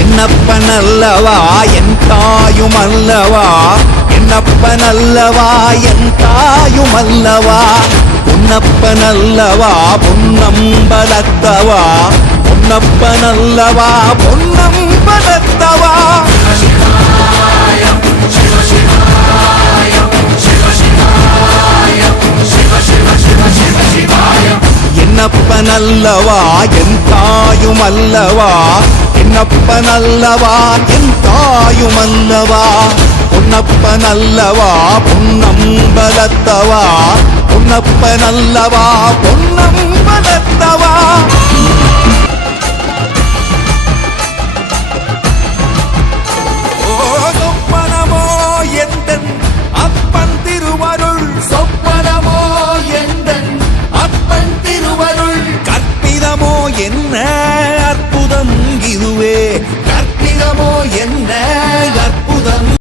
என்னப்பனல்லவா என் தாயுமல்லவா, என்னப்பனல்லவா என் தாயுமல்லவா, பொன்னப்பனல்லவா பொன்னம்பலத்தவா, பொன்னப்பனல்லவா பொன்னம்பலத்தவா. என்னப்பனல்லவா என் தாயுமல்லவா, என்னப்பனல்லவா என் தாயுமல்லவா, பொன்னப்பனல்லவா பொன்னம்பலத்தவா, பொன்னப்பனல்லவா பொன்னம்பலத்தவா. சொப்பனமோ எந்தன் அப்பன் திருவருள், சொப்பனமோ எந்தன் அப்பன் திருவருள், கற்பிதமோ என்ன அற்புதம் இதுவே, கற்பிதமோ என்ன அற்புதம்